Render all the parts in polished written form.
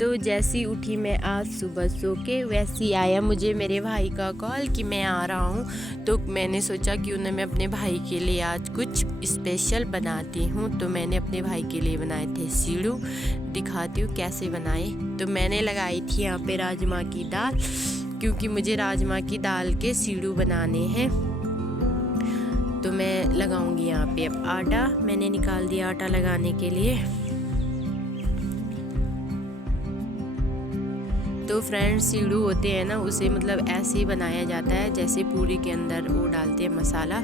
तो जैसी उठी मैं आज सुबह सो के, वैसी आया मुझे मेरे भाई का कॉल कि मैं आ रहा हूँ। तो मैंने सोचा क्यों ना मैं अपने भाई के लिए आज कुछ स्पेशल बनाती हूँ। तो मैंने अपने भाई के लिए बनाए थे सीढ़ू, दिखाती हूँ कैसे बनाए। तो मैंने लगाई थी यहाँ पे राजमा की दाल, क्योंकि मुझे राजमा की दाल के सीढ़ू बनाने हैं। तो मैं लगाऊंगी यहाँ पे अब आटा। मैंने निकाल दिया आटा लगाने के लिए। तो फ्रेंड्स, सीढ़ू होते हैं ना, उसे मतलब ऐसे ही बनाया जाता है जैसे पूरी के अंदर वो डालते हैं मसाला,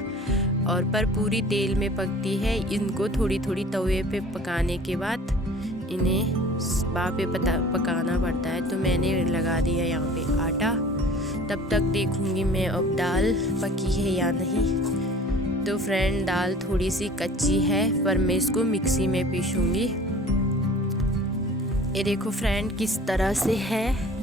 और पर पूरी तेल में पकती है। इनको थोड़ी थोड़ी तवे पे पकाने के बाद इन्हें बा पे पकाना पड़ता है। तो मैंने लगा दिया यहाँ पे आटा। तब तक देखूंगी मैं अब दाल पकी है या नहीं। तो फ्रेंड, दाल थोड़ी सी कच्ची है, पर मैं इसको मिक्सी में पीसूंगी। ये देखो फ्रेंड किस तरह से है।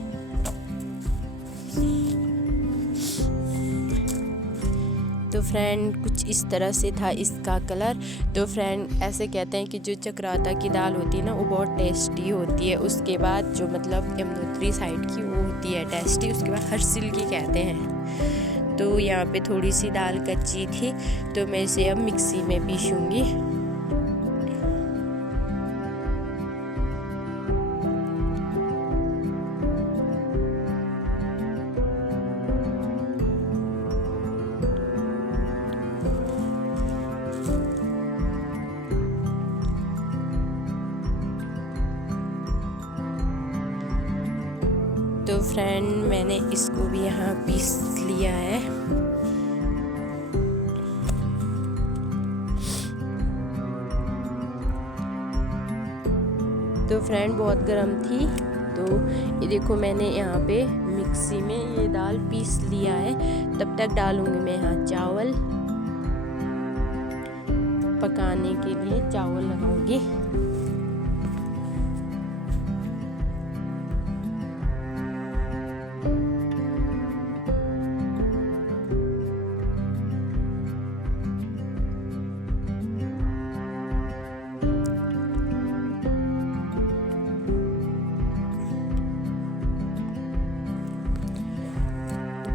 तो फ्रेंड कुछ इस तरह से था इसका कलर। तो फ्रेंड, ऐसे कहते हैं कि जो चक्राता की दाल होती है ना, वो बहुत टेस्टी होती है। उसके बाद जो मतलब यमुनोत्री साइड की वो होती है टेस्टी, उसके बाद हरसिल की कहते हैं। तो यहाँ पे थोड़ी सी दाल कच्ची थी, तो मैं इसे अब मिक्सी में पीसूंगी। तो फ्रेंड, मैंने इसको भी यहाँ पीस लिया है। तो फ्रेंड बहुत गर्म थी। तो ये देखो मैंने यहाँ पे मिक्सी में ये दाल पीस लिया है। तब तक डालूंगी मैं यहाँ चावल। पकाने के लिए चावल लगाऊंगी।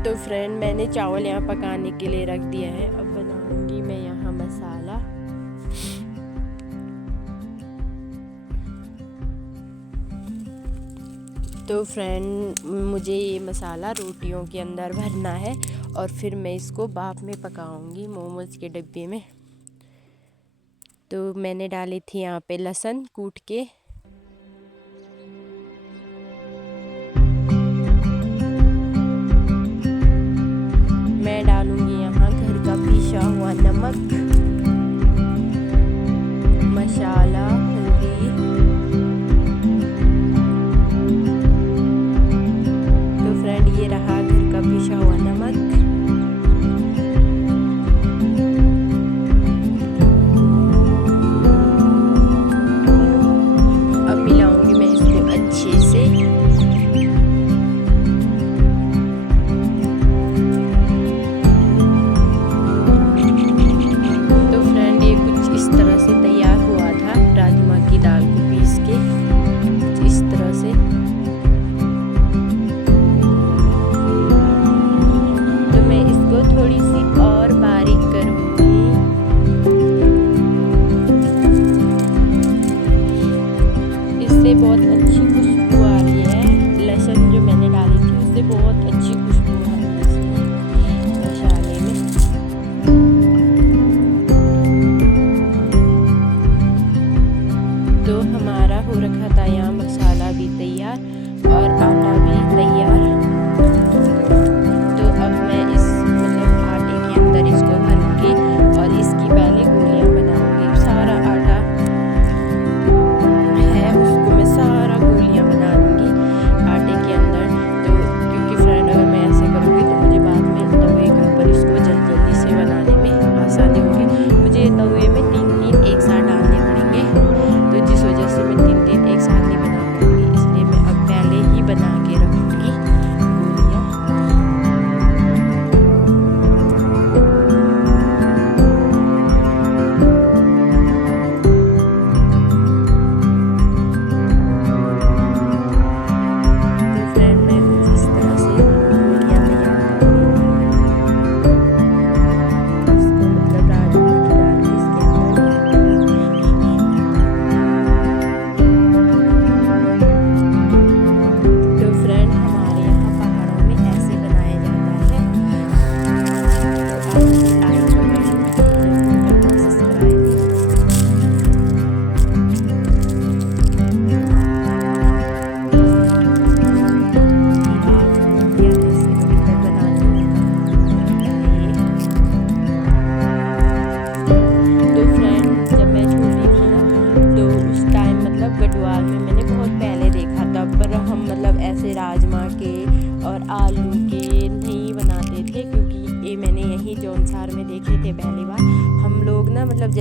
तो फ्रेंड, मैंने चावल यहाँ पकाने के लिए रख दिया है। अब बनाऊंगी मैं यहाँ मसाला। तो फ्रेंड, मुझे ये मसाला रोटियों के अंदर भरना है और फिर मैं इसको भाप में पकाऊंगी मोमोज के डब्बे में। तो मैंने डाली थी यहाँ पे लहसुन कूट के। मैं डालूंगी यहाँ घर का पिसा हुआ नमक, मसाला, हल्दी। तो फ्रेंड, ये रहा घर का पिसा हुआ नमक। अब मिलाऊंगी मैं इसको अच्छे से। तैयार हुआ था राजमा की दाल को पीस के इस तरह से। तो मैं इसको थोड़ी सी और बारीक करूंगी। इससे बहुत अच्छी खुशबू आ रही है। लहसुन जो मैंने डाली थी उससे बहुत अच्छी खुशबू आ रही है इसमें मसाले में।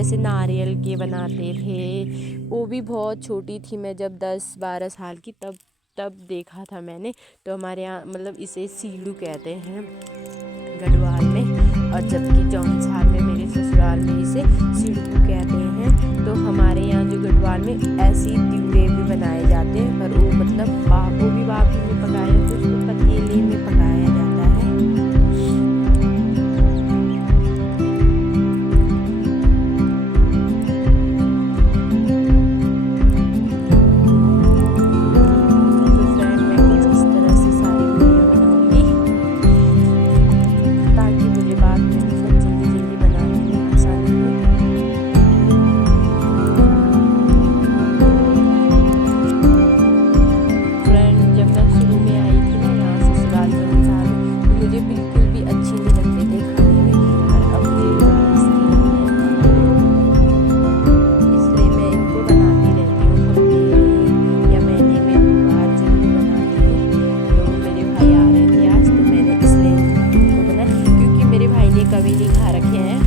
ऐसे नारियल के बनाते थे। वो भी बहुत छोटी थी मैं, जब 10-12 साल की, तब देखा था मैंने। तो हमारे यहाँ मतलब इसे सीढ़ू कहते हैं गढ़वाल में, और जबकि जौनसार में मेरे ससुराल में इसे सीढ़ू कहते हैं। तो हमारे यहाँ जो गढ़वाल में ऐसी त्यूरे भी बनाए जाते हैं, पर वो मतलब वो भी बाफी में पकाया जाता है, उसको पतीले में पकाया जाता है। कभी नहीं खा रखे हैं,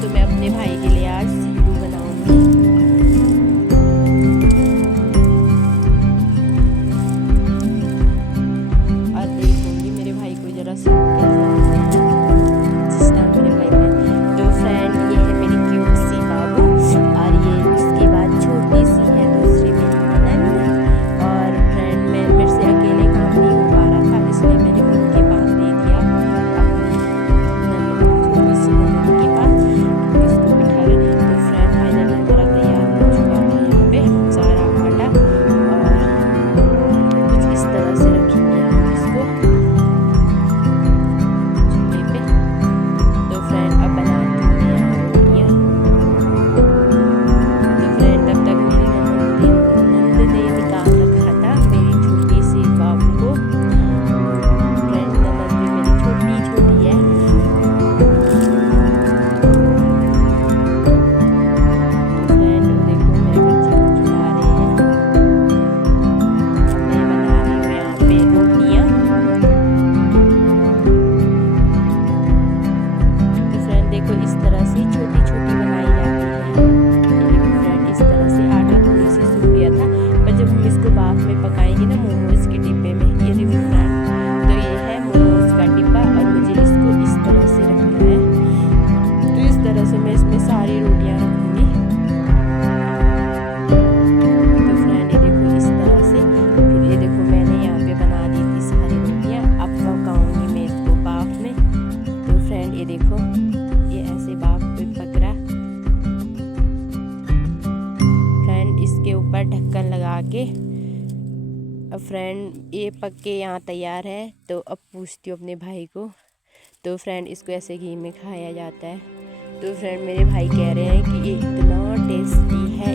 तो मैं अपने भाई के लिए आज सीढ़ू बनाऊंगी। और देखूंगी मेरे भाई को जरा सीढ़ू कैसे आते हैं जिस टाइम मेरे भाई में। तो फ्रेंड, ये है मेरी क्यूट सी बाबू, और ये इसके बाद छोटी सी है दूसरी मेरी ननद। और फ्रेंड, मैं मेरे से अकेले काम नहीं हो पा रहा था, इसलिए मैंने उनके पास दे दिया ढक्कन लगा के। अब फ्रेंड, ये पक के यहाँ तैयार है। तो अब पूछती हूँ अपने भाई को। तो फ्रेंड, इसको ऐसे घी में खाया जाता है। तो फ्रेंड, मेरे भाई कह रहे हैं कि ये इतना टेस्टी है,